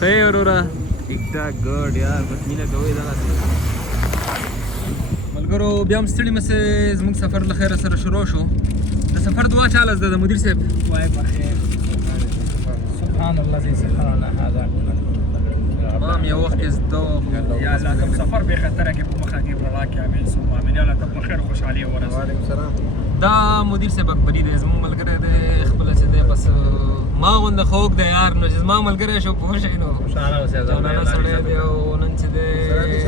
خیر وروره ټیک ټاک ګډ یار بس مینه کوئ دغسې ملګرو بیا هم ستړي مسې زموږ سفر له خیره سره شروع شو د سفر دعا چاله زده د مدیر صاحب وای بخیر سبحان الذي سخر لنا هذا تمام یو وخت کې زده یا الله کوم سفر به خطر کې په مخه کې برلا کې امین سو امین یا الله ته په خیر خوشحالي ورسوي وعلیکم السلام دا مدیر صاحب اکبري دی زموږ ملګری دی خپل چې دی بس ما غونده خوږ دی یار نو چې زما ملګری شو پوه شئ نو خوشاله اوسئ ځوانانه سړی دی او نن چې دی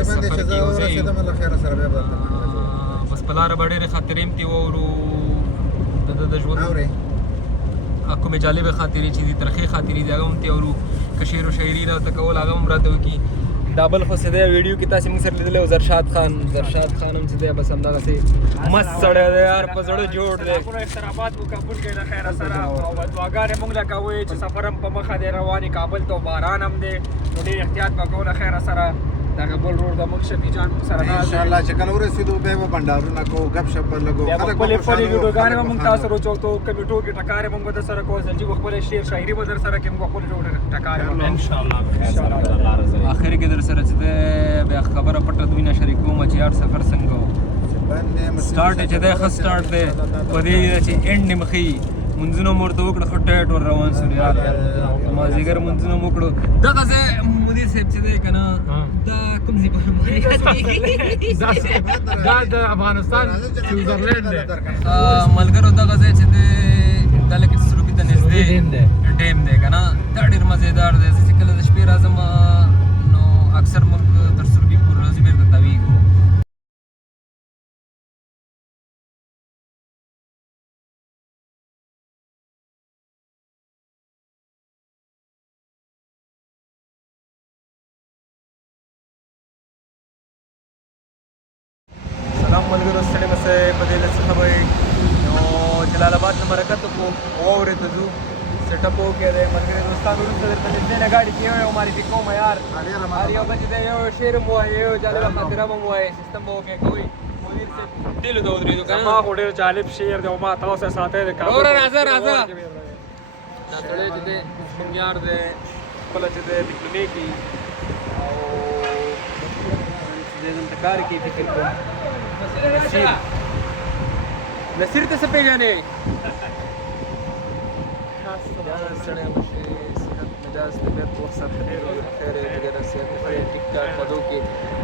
سفر کې اوسئ بس په لاره به ډېرې خاطرې هم تې واورو د ژوند کومې جالبې خاطرې چې دي ترخې خاطرې دي هغه هم تې اورو که شعر و شاعري راته کول هغه هم راته وکړي دا بل خو څه دی ویډیو کې تاسې موږ سره لیدلی و زرشاد خان هم چې دی بس همدغسې مست سړی دی یار په زړه جوړ دی اخترابات مو قبول کړئ له خیره سره او دعاګانې موږ له کوئ چې سفر هم په مخه دی روان کابل ته باران هم دی نو ډېر احتیاط به کوو له خیره سره دغه بل روډ د موږ شفیع جان موږ سره ان شاء الله چې کله ورسېدو بیا به بنډارونه کوو ګپ شپ به لګو خلک خپلې ویډیوګانې به موږ تاسو سره وچوکو کمیټو کې ټکارې موږ به در سره کوو سنجي به خپله شعر شاعري به در سره کوي موږ خپلې ټکارې به ان شاء الله آخر کې در سره چې دی بیا خبره پټه دوی نه شریکوم چې یار سفر څنګه و سټارټ یې چې دی ښه سټارټ دی په دې چې اینډ یې مخې منځونه مو ورته وکړه ښه ټایټ ور روان شو یار مازدیګر منځونه مو وکړو دغه ځای مدیر صاحب چې دی که نه دا کوم ځای په دا د افغانستان سویزرلینډ دی ملګرو دغه ځای چې دی دا لکه سروبي ته نږدې ډیم دی که نه دا ډېر مزېدار دی زه چې کله د شپې راځم نو اکثر موږ تر سروبي پورې راځو بېرته تاویږو سلام ملګرو ستړي مسئ په دې څخه به نو جلال آباد نه مرکت کو واورې ته ځو سیټ اپ وکړی دی ملګري دوستان وروسته درته نږدې نه ګاډي کې یو معرفي کوم یار هر یو به چې دی یو شعر هم ووایي یو جالبه خاطره به هم ووایي سیستم به وکړې کوئ مدیر صاحب ډیلو ته ودرېدو که نه ما خو ډېر جالب شعر دی او ما تاسو ساتلی دی وروره راځه دا سړی چې دی هوښیار دی خپله چې دی ډیپلومې کوي او چې دی دلته کار کوي فکر کوم نصیر ته څه پېژنې سړی مشي صحت مجاز طبیعت وخت سره خیر خیر وغیرہ صحت خیر ټیک ټاک پدو کې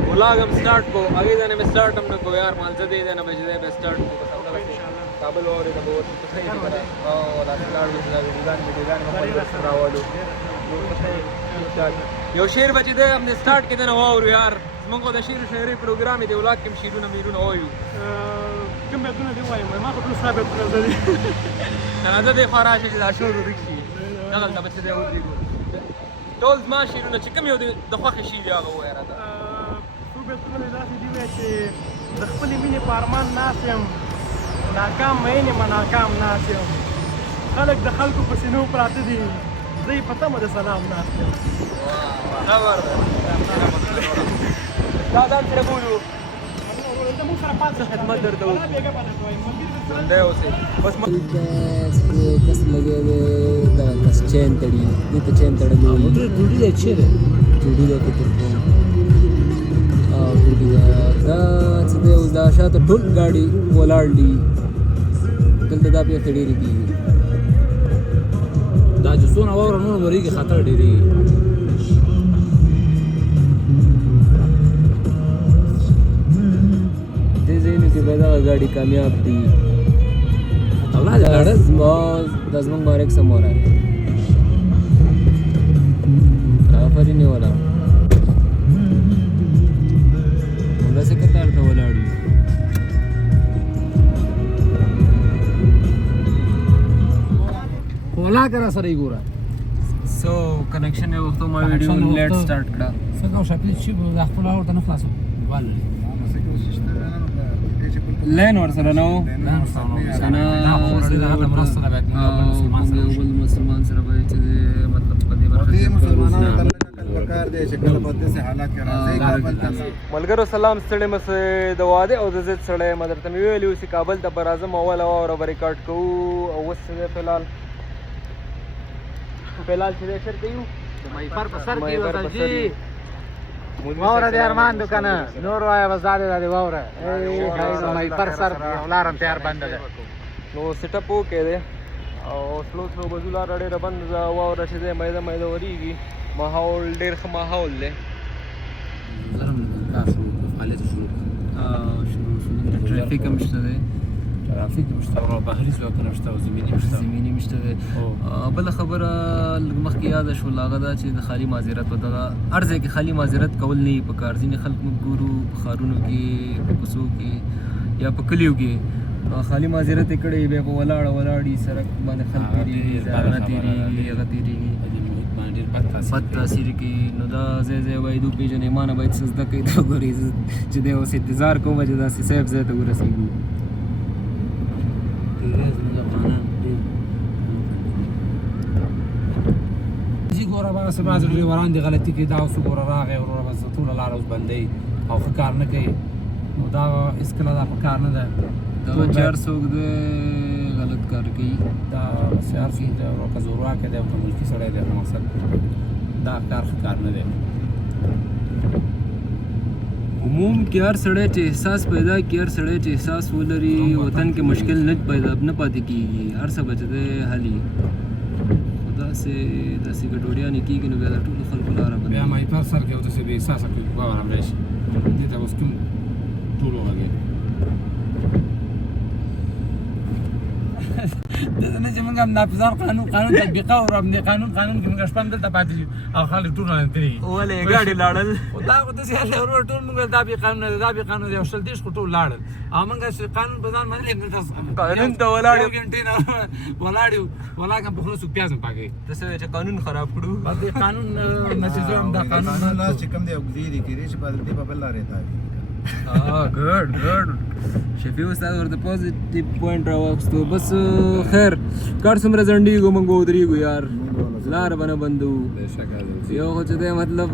ولاګ هم سٹارټ کو اگے دنه میں سٹارټ هم نه کو یار مال زده دنه میں جده به سٹارټ کو ان شاء الله کابل اورې د بوت څه صحیح کړه او لا سٹارټ د ځان په راوالو یو شعر بچی دی هم سٹارټ کې دنه واورو یار موږ د شعر و شاعري پروګرام دی ولاد کوم شعرونه میرونه وایو کوم بیتونه دی وایم ما خو ټول ثابتونه زدي راځه د خراشه چې دا شعر ورکشي دغلته به چې دی ودرېږو ټول زما شعرونه چې کوم یو د خوښې شي دی هغه ووایه راته څو بیتونه مې داسې دي وایي چې د خپلې مینې په ارمان ناست یم ناکام مین یم ناکام ناست یم خلک د خلکو په سینو پراته دي زه یې په تمه د سلام ناست یم خبر ده دا ځان سره بولو موږ سره پاتې خدمت درته وکړو بیګا پاتې وایي ژوندی اوسئ بس کس لګې دی دا کس چین تړي دې ته چین تړلی وي ډوډۍ دی چیرې ډوډۍ دی فکر کوم او ډوډۍ ده دا چې دی اوس دا شاته ټول ګاډي ولاړ دي دلته دا پیښې ډېرې کېږي دا چې څونه واوره نور ورېږي خطر ډېرېږي دې ځایونو کې به دغه ګاډي کامیاب دي اولاد دا زموږ مارک سم وراغی آفرین یې ولا همداسې کتار ته ولاړ یو ولا کرا سره یې ګوره سو کنیکشن یې وختو ما ویډیو لیټ سٹارټ کړه څنګه شپې چې د خپل اور ته نه خلاصو والله لین ور سره نو مسلمان سره به چې مطلب په دې برخه ملګرو سلام ستړي مسئ د واده او د ضد سړی ما درته مې ویلي اوس کابل ته به راځم اوله واوره به ریکارډ کوو او اوس چې دی فلحال چې دی چېرته یو مایپر په سر کې مایپر په وصل سر شي مولوي واوره صاحب دې ارمان سلام دو کنه نور وایه بس دا دې واوره ای مایپر سر ولارم تیار بند ده نو سیټ اپ وکړی دی او سلو سلو بزو لاره ډېره بنده ده واوره چې دی میده میده ورېږي ماحول ډېر ښه ماحول دی زرم کار شروع فعالیت شروع ټرافیک هم شته دی ترافیک مشته او بهري ځواکونه شته او زمیني مشته زمیني مشته دی بله خبره لږ مخکې یاده شول هغه دا چې د خالي معذرت په دغه هر ځای کې خالي معذرت کول نه وي پکار ځینې خلک موږ ګورو په ښارونو کې په کوڅو کې یا په کلیو کې خالي معذرت یې کړی بیا په ولاړې سړک باندې خلک تېرېږي ځایونه تېرېږي هغه تېرېږي بد تاثیر کوي نو دا ځای ځای باید وپېژنې ما نه باید څه زده کوي ته وګورې چې دی اوس انتظار کوم چې داسې صاحب ځای ته ورسېږو ګوره بس بعضې ډریوران دي غلطي کوي دا اوس ګوره راغی وروره بس ټوله لاره اوس بندوي او ښه کار نه کوي نو دا هېڅکله دا په کار نه ده دغه چې هر څوک دی غلط کار کوي دا بس هر څوک دی او که زورواکی دی او که ملکي سړی دی مقصد دا کار ښه کار نه دی عموم کې هر سړی چې احساس پیدا کړي هر سړی چې احساس ولري وطن کې مشکل نه پاتې کېږي هر څه به چې دی حل وي خو داسې ګډوډیانې کېږي نو بیا د ټولو خلکو لاره بیا بندوي مایپر سر کې او داسې بې احساسه کوي باور هم راشي دې ته اوس کوم ټول وغږېد دته نه چې موږ هم نافذان قانون تطبیقه او همدې قانون کې موږ شپه هم دلته پاتې شو او خلک ټول رانه تېرېږي ولې ګاډي لاړل خو دا خو داسې حل دی ورور ټول موږ دا بې قانونه دی دا بې قانونه دی او شل دېرش خو ټول لاړل او موږ چې قانون په ځان منلی قانون ته ولاړ یو. یو ګنټې نه ولاړ یو ولاړ هم په خوله څوک پیاز هم پاکوي ته څه وایې چې قانون خراب کړو بس دې قانون نه چې زه هم دا قانون لاس چې کوم دی اوږدې دي کېدای شي په دې په بل لارې تاوي ګډ شفیع استاد ورته پوزیټیو پوینټ راواخیستو بس خیر کار څومره ځنډېږو موږ به ودرېږو یار لاره به نه بندو یو خو چې دی مطلب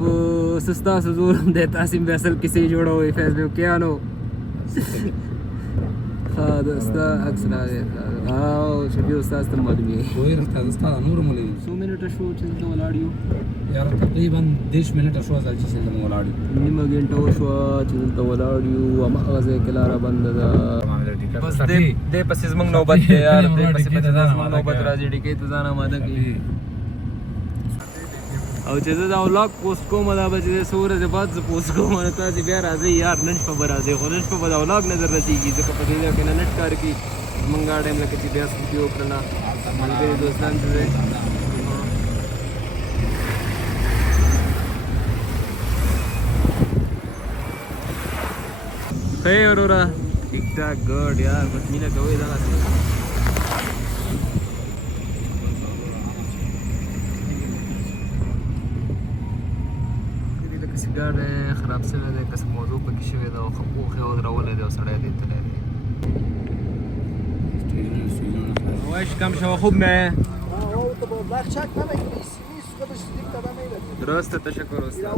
څه ستاسو زور هم دی تاسې هم بیا اصل کیسې جوړوئ فیسبوکیانو ښه د ستا عکس راغی او شفیع استاد ته معلومېږي وایي راته ستا د نورو ملګري څو منټه شو چې دلته ولاړ یو یاره تقریبا 10 منټه شوه ځل چې موږ ولاړ یو نیمه ګنټه وشوه چې دلته ولاړ یو هماغه ځای کې لاره بنده ده بس دې پسې زموږ نوبت دی یار دې پسې زموږ نوبت راځي ډیکې ته ځان آماده کړي او چې زه دا ولاګ پوسټ کوم دا به چې څو ورځې بعد زه پوسټ کوم نو تاسې بیا راځئ یار نن شپه به راځئ خو نن شپه به دا ولاګ نه در رسېږي ځکه په دې ځای کې نه نټ کار کوي زموږ دا ټایم لکه چې بیا سکوټي وکړله ملګري دوستان چې دی ښه یې وروره ټیک ټاک ګډ یار بس مینه کوئ دغسې ګاډی خراب شوی دی که څه موضوع پکې شوې ده او ښه پوخ یې ودرولی دی او سړی دی تللی دی وایش کم شوه خوب نه درسته تشکر استاد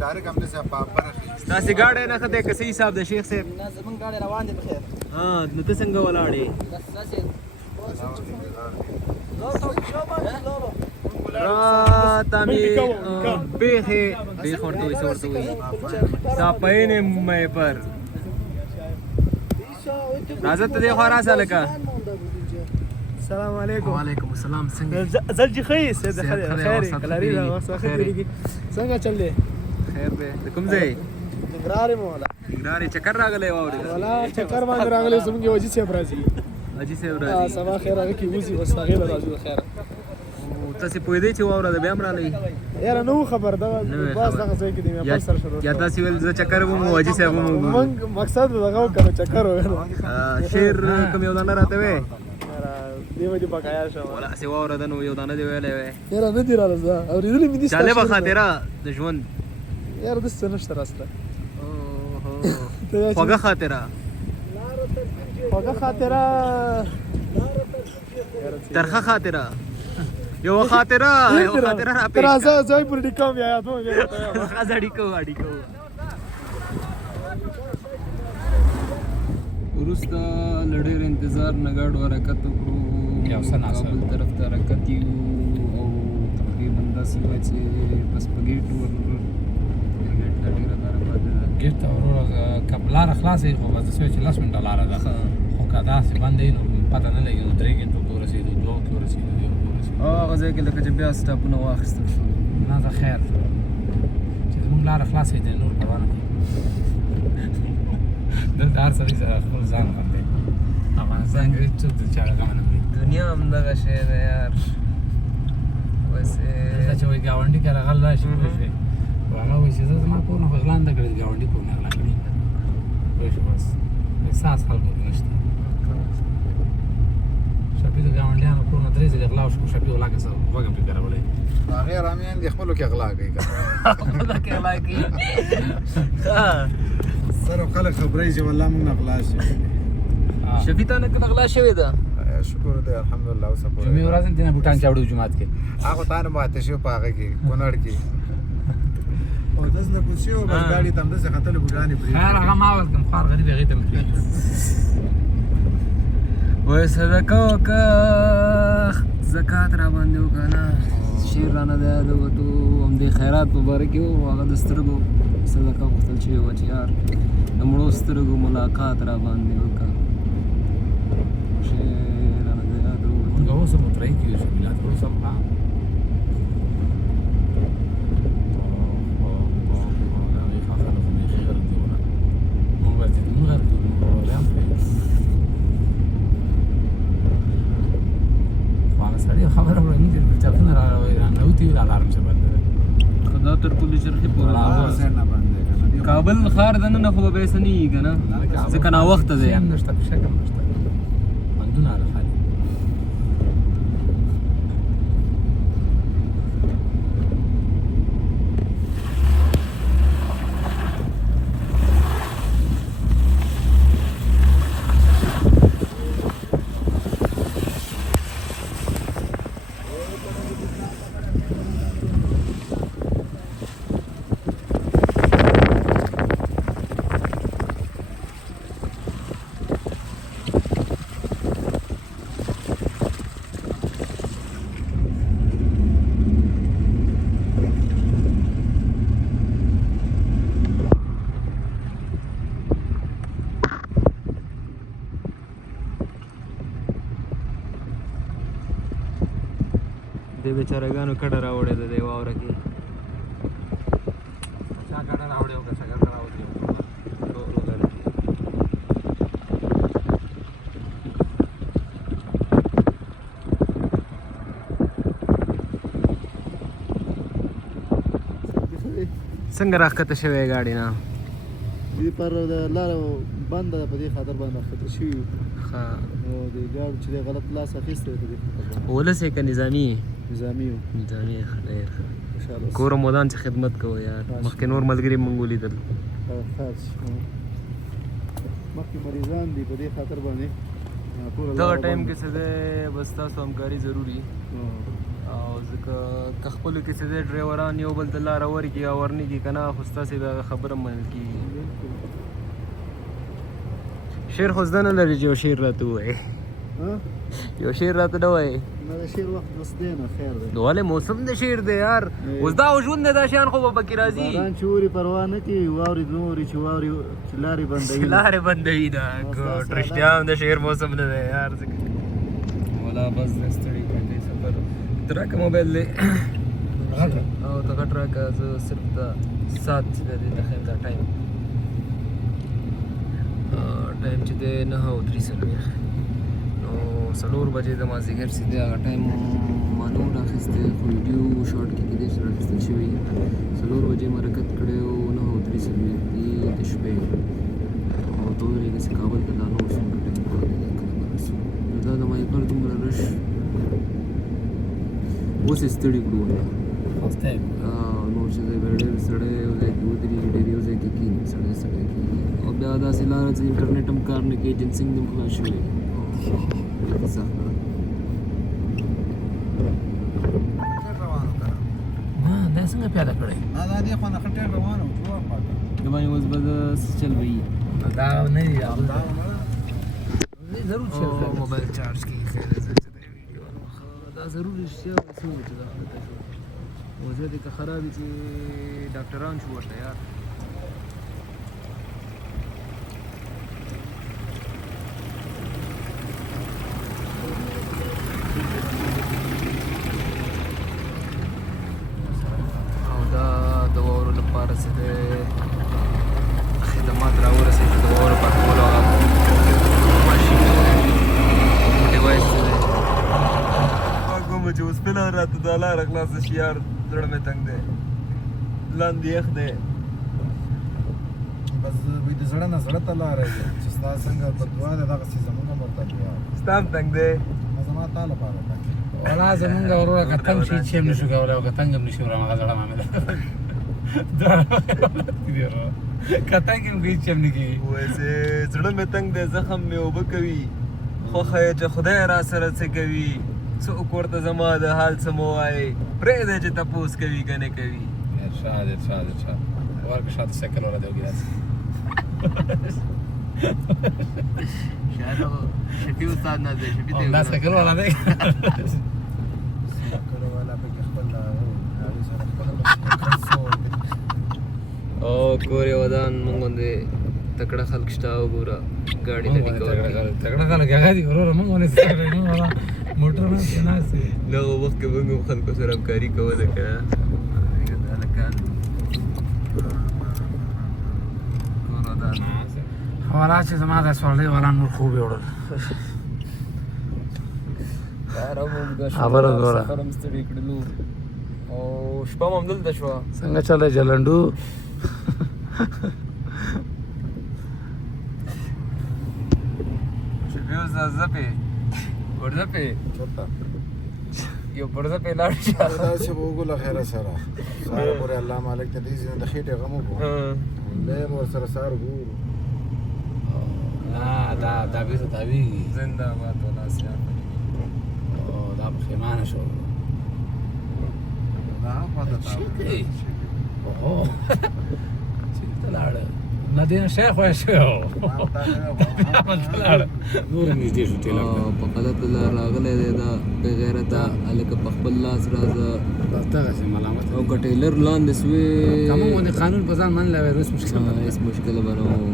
ډایرکټ هم داسې په برخې ستاسې ګاډی نه ښه دی که څه حساب دی شیخ صاحب زمونږ ګاډی روان دی بخیر نو ته څنګه ولاړې راته مې بیخې ورته وایي څه ورته وایي ساپینې مې پر راځه ته دې خوا راسه لکه السلام علیکم وعلیکم السلام څنګه زلجي خیر سید خیر خیر کلاری دا وخت خیر څنګه چل دی خیر دی د کوم ځای نګرار مولا نګرار چکر راغلی واورې ولا چکر باندې راغلی زموږ وجې صاحب راځي حاجي صاحب راځي سبا خیر هغه کې وځي بس هغه به راځي خیر تاسې پوهېدئ چې واوره ده بیا هم راغلی یاره نو خبر دا بس دغه ځای کې دی مې بس سره شروع یا تاسې ویل زه چکر وم او حاجي صاحب وم مقصد دغه وکړو چکر وکړو شعر کوم یو دانه راته وی دیو دې بقایا شو ولا سی واوره ده نو یو دانه دی ویلی وی یاره نه دی راځه اورېدلې مې دي جالبه خاطره د ژوند یاره د څه نشته راسته خوږه خاطره خوږه خاطره ترخه خاطره یو خاطره را پیښ راځه ځای پر دې کوم یا ته راځه اړیکو وروسته له ډېر انتظار نه ګډ حرکت وکړو یو څه ناڅه کابل طرف ته حرکت یو او تقریبا داسې وه چې بس په ګیټ ګیټ ته ډېره لاره پاتې ده. ګیټ ته وروره که لاره خلاصه وي خو بس داسې وي چې 10 منټه لاره ده خو که داسې بنده وي نو پته نه لګي نو 3 ګنټو کې ورسېدو 2 کې ورسېدو 1 کې ورسېدو هغه ځای کې لکه چې بیا سټاپونه واخیستل شول. نه ده خیر چې زموږ لاره خلاصه وي د نور پروا نه کوي دلته هر سړي سره خپل ځان باندې افغانستان کې څوک د چا غم نه کوي. دنیا هم دغه شی ده یار. ویسې دلته چې وایي ګاونډي کره غل راشي پوه شوې خو هغه وایي چې زه زما کور نه خو غلا نه ده کړې ګاونډي کور نه غلا کړي پوه شو بس احساس خلکو کې نشته. شپې د ګاونډیانو کور نه 3 ځلې غلا وشو شپې ولاکه څه غوږ هم پرې کارولی هغې رامیان دي خپلو کې غلا کوي که خپله کې غلا کوي. صرف خلک خبرې چې والله موږ نه غلا شي. شفي تا نه کله غلا شوې ده؟ شکر دی الحمدلله اوسه پورې جمعې ورځ هم دینه بوټان چاوړو جومات کې هغه تا نه ماته شو په هغه کې کونړ کې او داس نه کوڅې او بس ګاډي ته همداسې ختلې بوټانې پرې خیر هغه ما ول کوم خوار غریب هغې ته مې پرېږدي وای صدقه وکړه زکات را باندې وکړه نه شعر رانه د یاده وتو همدې خیرات په باره کې و هغه د سترګو صدقه غوښتل شوې وه چې یار د مړو سترګو ملاقات را باندې وکړه شعر رانه د یاده وتو. مونږ اوس هم اترایي کېږو شکیلات اوس هم ها هغې خلک خو بیخي غرق دي وره مونږ باید چې مونږ غرق دي مونږ به هم پرېږدو خو هغه سړي خبره وکړه مونږ چې چرخونه رانوتي وي الارم څه بند دی خو دا تر پولې چرخې پورې نه باندې کابل ښار دننه خو به بیسه نه وي که نه ځکه ناوخته دی. هم نشته شک هم نشته بندونه ده خالي دې بیچارهګانو کډه راوړې ده دې واوره کې. چا ګاډه راوړې او که څه ګاډه راوړې څنګه راښکته شوې ګاډي نه؟ دې پر د لاره بنده ده په دې خاطر باندې راښکته شوي یو ښه نو د ګاډو چې دی غلط لاس اخیستی دی په دې خاطر باندې ولس یې که نظامي یې؟ نظامي و نظامي یې ښه ډېر ښه. انشاءالله کور او مودان چې خدمت کوو یار مخکې نور ملګري مونږ ولیدل خیر شي مخکې مریضان دي په دې خاطر باندې ټوله دغه لاره ټایم بنده. کې څه دی بس تاسو همکاري ضروري او ځکه که خپلو کې څه دی ډرایوران یو بل ته لاره ورکړي او ورنکړي که نه خو ستاسې دغه خبره منل کېږي. شعر خو زده نه لري چې یو شعر راته ووایې ها؟ یو شعر راته نه وایې نه د شعر وخت بس دی نه خیر دی نو ولې موسم د شعر دی یار اوس دا ژوند دی دا شیان خو به پکې راځي باران چې اوري پروا نه کوي واورې نه اوري چې واورې چې لارې بندوي لارې بندوي دا ګوډ رښتیا هم د شعر موسم نه دی یار ځکه ولا بس د ستړي کړي سفر تراکه موبایل دی او ته غټ راکه زه صرف د سات چې دی د خیر دا ټایم چې دی 9:03 نو 4 بجې د مازدیګر چې دی هغه ټایم ما نه و راخیستی خو ویډیو شارټ کې کېدای شي راخیستل شوي 4 بجې ما حرکت کړی و 9:03 د شپې او ته ودرېږه چې کابل ته دا نور څومره ټایم پوره دی کله به رسو نو دا د مایکر دومره رش اوس یې ستړي کړو والله نور چې دی بیا ډېر سړی یو ځای کې ودرېږي ډېر یو ځای کې کښېني سړی سړی کېږي او بیا داسې لاره چې انټرنیټ هم کار نه کوي ایجنسینګ هم خلاص شوی ډېر سخت ده دا څنګه پیاده کړی دا دې خوا نه ښه ټیر روان و ټول خواته د باندې اوس به زه چل وي دا نه دی دا نه ضرور او موبایل چارج کوي خیر زه چې د دا ضروري شی څنګه چې دا حالت شو وضعیت یې که خراب وي چې ډاکټران شو ورته یار او دا د واورو لپاره څه دی خدمات راورسېږي د واورو پاکولو ماشین ډیوایس څه دی کوم چې اوس پنه راته دا لاره خلاصه شي یار زړه مې تنګ دی لاندې یخ دی بس وي د زړه نه زړه ته لاره ده چې ستا څنګه بدوا ده دغسې زمونږ هم ورته دعا ستا هم تنګ دی زما تا لپاره تنګ دی. ولا زمونږ وروره که تنګ شي هېڅ هم نشو کولی او که تنګ هم نشي ورغلی هغه زړه معامله که تنګ هم که هېڅ هم نه کېږي ویسې زړه مې تنګ دی زخم مې اوبه کوي خوښه یې چې خدای را سره څه کوي څوک ورته زما د حال څه مو وایي پرېږدی چې تپوس کوي که نه کوي ارشاد ورکه شاته سایکل والا دی او ګیلاس شاید شفیع استاد نه دی شفیع دی دا سایکل والا دی کله والا پکې خپل هغې سره خپله کنسول او کور یې ودان مونږ غوندې تکړه خلک شته وګوره ګاډي ته ټیکول تکړه خلک هغه دي وروره موږ ونه سره موږ والا موټر نه ناسي دغه وخت کې موږ هم خلکو سره همکاري کوله که هلکان کور ودان حوالا چې زما د سوالۍ والا نور خوب یې وړل خبره ګوره. سفر هم ستړي کړلو او شپه هم همدلته شوه څنګه چلی جلنډو شفیع استاد زپې ورځپې چېرته یو پرځپې لاړ شه داسې به وګوله خیره سره سهار پورې الله مالک ته دې د خېټې غم وکړو دی به ورسره سهار ګورو نه دا بیرته تاویږي زنده باد ولا سیار او دا پښیمانه شو دا هم خواته کوي اوهو چېرته لاړه نه دې نه شیخ وایه شوی و همالته لاړه نور یې نږدې شو ټېله په غلطه لار راغلی دی دا بې غیرته هلکه په خپل لاس راځه دغسې ملامت او که ټیلر لاندې سوې که موږ غوندې قانون په ځان منلی وای اوس مشکل نه هېڅ مشکله به نه و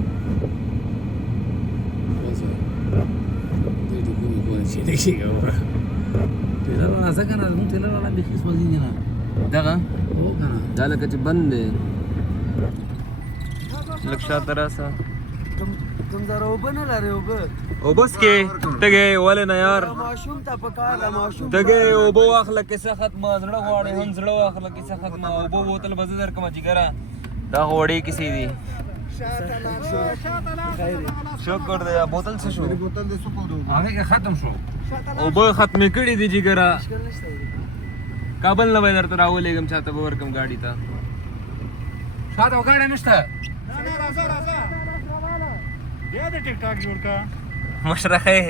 ټیلر والا څه که نه زمونږ ټیلر والا بېخي سوځېږي نه دغه هو که نه دا لکه چې بند دی لږ شاته راسه کوم ځای اوبه نه لرې اوبه او بس کې تږی ولې نه یار ماشوم ته پکار ده ماشوم تږی اوبه واخله کیسه ختمه زړه غواړي هم زړه واخله کیسه ختمه اوبه بوتل به زه درکړمه جګره دا خو وړې کیسې دي شکر دی بوتل څه شو بوتل دې څه کوو هغې کې ختم شو اوبه ختمې کړي دي جګره کابل نه به درته راولېږم چاته به ورکړم ګاډي ته شاته خو ګاډی نشته بیا دې ټیک ټاک جوړ کا مشرخې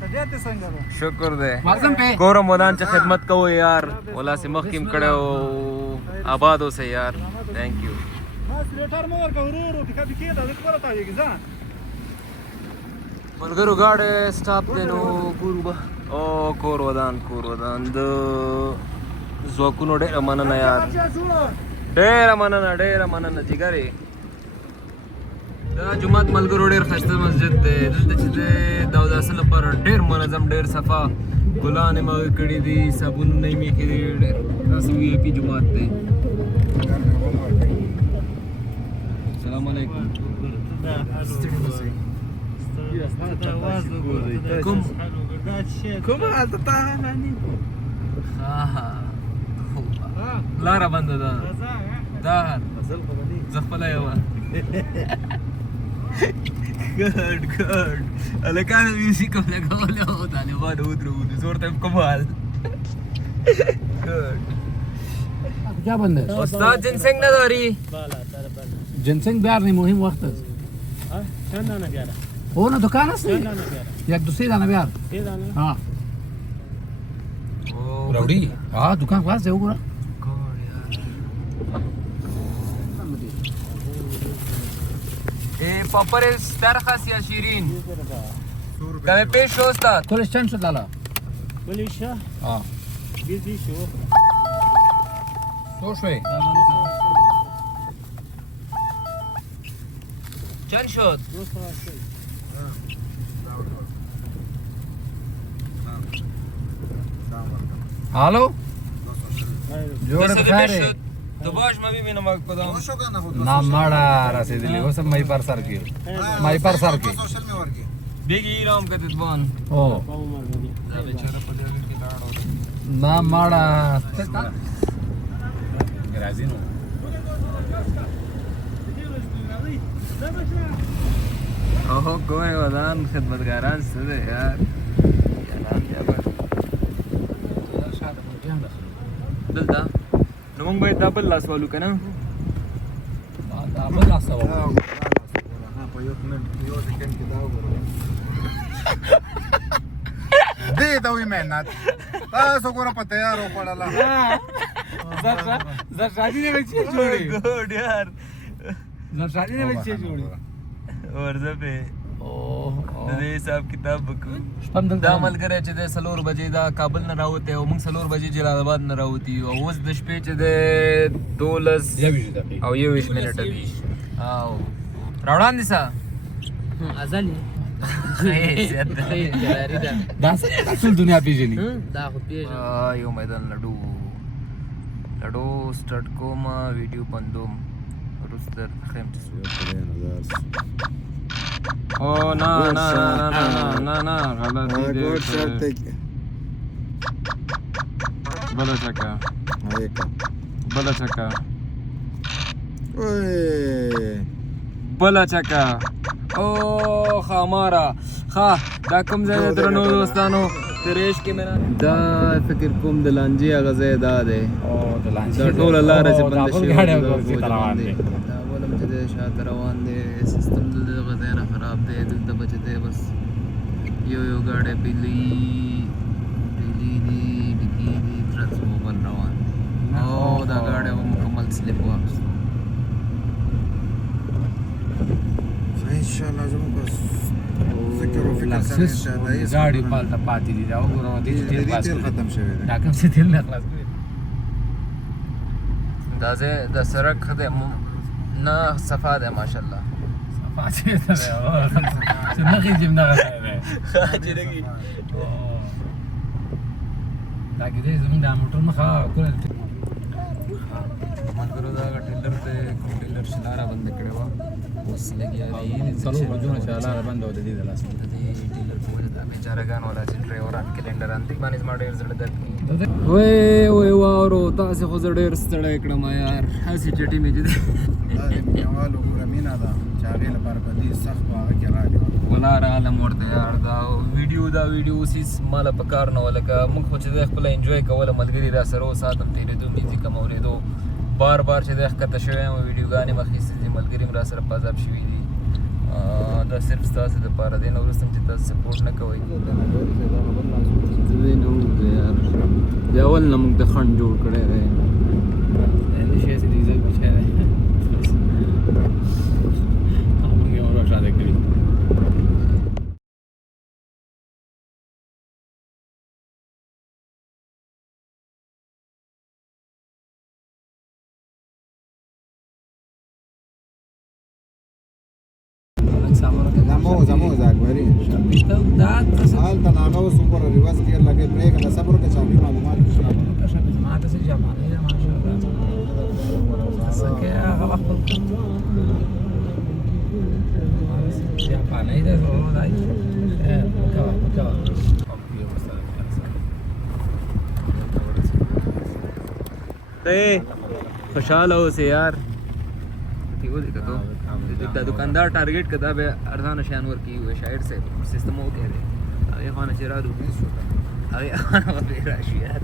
طبیعت یې څنګه ده شکر دی معظم پې ګورم ودان چې خدمت کوو یار ولا سي مخکې کړو آباد اوسئ یار تھینک یو ما سلیټر مو ورکه ورو ټیکا پکې دا خبره تاویږي ځه ملګرو ګاډی سټاپ دی نو ګورو به او کور ودان د ځواکونو ډېره مننه یار ډېره مننه جګرې دا جومات ملګرو ډېر ښایسته مسجد دی دلته چې دی د اوداسه لپاره ډېر منظم ډېر صفا ګلان یې مغې کړي دي صابونونه یې میښي دي ډېر داسې وي آی پي جومات دی السلام علیکم کوم هلته تا نانی لاره بنده ده دا زه خپله یوه ګډ هلکانو میوزیک هم لګولی او طالبانو ودرولو زه ورته یم کوم حال ګډ क्या बंद है استاد جنسنگ نداری जनसंग बिहार नहीं मुहिम वक्त چندانه بیاره हो ना दुकान है چندانه بیاره एक दूसरी दाना बिहार دې دانه हाँ राउडी हाँ दुकान क्लास है वो पूरा پاپر درخواست یا شیرین کمی پیش شو استاد كل स्टैंड से डाला ولی شه हाँ بیزی شو څو شوي چند شد؟ الو جوړ دست بخیر شد تو باش ما ببینم کدام نه ماړه رسیدلی اوس هم مې پر سر کې مې پر سر کې بگی ایرام کتت بان او بیچاره په دې کې لاړو نه ماړه راځي نو اوه کومه ودان خدمتګاران څه ده یار یاران بیا به دلته نو موږ باید دا بل لاس والو که نه دا بل لاس ته ووایو. په یو منټ یو سکند کې دا وګورئ دې ته وي مهنت تاسو ګوره په تیار وخوړله زرشادي نه بچي جوړي ګوډ یار زرشادي نه بچي جوړي ورځه په د دې حساب کتاب وکړو شپم دلته دا ملګری چې د 4 بجې دا کابل نه راوته او موږ 4 بجې جلال آباد نه راوتی او اوس د شپې چې د 12 او 20 منټه دي او راوړان دي سا ازلی دا ټول دنیا پیژني دا خو پیژنه یو میدان لډو سٹارټ کوم ویډیو بندوم روستر خیم او نه نه نه نه نه غلطی دی ګوډ شرط ته بلا چکا بلا چکا اوه بلا چکا او خامارا خا دا کوم ځای درنو دوستانو تریش کې مینا دا فکر کوم د لانجی غزه دا ده او د لانچ دا ټول لاره چې بند شي غاړه روان دي دا ولم چې د شاته روان دي سیستم د غزه نه خراب دی دلته بچته بس یو گاډي پیلی دی ډکی دی ترانسفورمر روان او دا گاډي مکمل سلیپ واپس ان شاء الله زموږ بس ذکر او فکر سره ان شاء الله ګاډي پالته پاتې دي دا وګورم دې تیل پاس تیل ختم شوی دی دا کوم څه تیل نه خلاص کړی دا زه د سرک خده نه صفا ده ماشاءالله پاتې ده چې نه کېږم نه غواړم چې لګي دا کې دې زموږ د موټر مخه کول منګرو دا ټیلر ته ټیلر شلاره بند کړو اوس لګیا دی څلور بجونه چې لاره بند و د دې د لاس د دې ټیلر په وجه دا بیچاره ګان ولا چې ډرایوران کلندر انت باندې ما ډیر زړه درد وای وارو تاسو خو زړه ډیر ستړی کړم یار هسې چټي مې دي دا د مینوالو ګوره مینا ده چې هغې لپاره به دې سخت په هغه کې راغلي ولا عالم ورته یار دا ویډیو سیس مال په کار نه ولکه موږ خو چې د خپل انجوای کوله ملګری را سره او ساتم تیرېدو میوزیک هم اورېدو بار چې د ښکته شوی یم ویډیوګانې مې اخیستې دي ملګري هم را سره پازاب شوي دي دا صرف ستاسو دپاره دی نه وروسته چې تاسو سپورټ نه کوئ یار د اول نه موږ د خنډ جوړ کړی دی شي چې دې ځای بچای موږ یې ورشاده کړی زمو زاګوري دا څه حال ته هغه اوس وګوره ریورس ګیر لګې برېک د صبر کې چالي معلومات ما ته څه جامه نه ماشاءالله څنګه هغه وخت یا پانه دې ورو دای مکوا ته خوشاله اوسې یار ٹھیک ہو دیکھا تو دا دکاندار ٹارگیٹ کدا به ارزان شان ور کی ہوئے شاعر سے سسٹم ہو کہہ رہے اگے خانہ چرا دو اگے خانہ ور راشی یار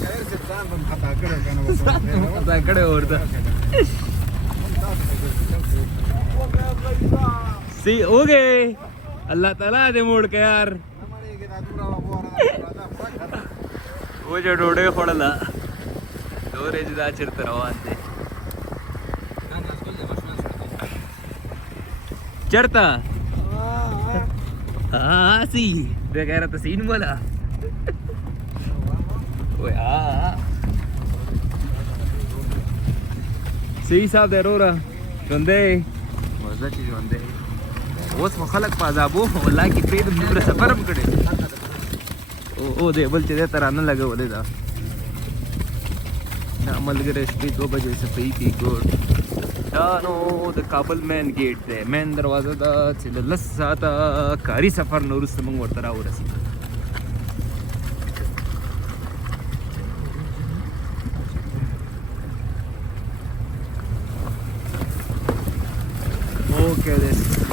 شاعر سے ځان هم خطا کړو کنه وسو دا کڑے اورتا سی ہو گئے اللہ تعالی دے موڑ کے یار وہ جو ډوډۍ خوړله دورې چې دا چېرته روان دی چرتا سی بغیر تسین والا ओए صحیح صاحب دی وروره ژوندی مزه چې ژوندی اوس مو خلک په عذابو والله کې پرېږدم دومره سفر هم کړی او دی بل چې دی ته رانه لګولی دا ملګری شپې 2 بجې صفايي کوي ګوډ دا نو د کابل مین ګیټ دی مین دروازه ده چې له 10 ساعته کاري سفر نه وروسته موږ ورته راورسېدو Okay, this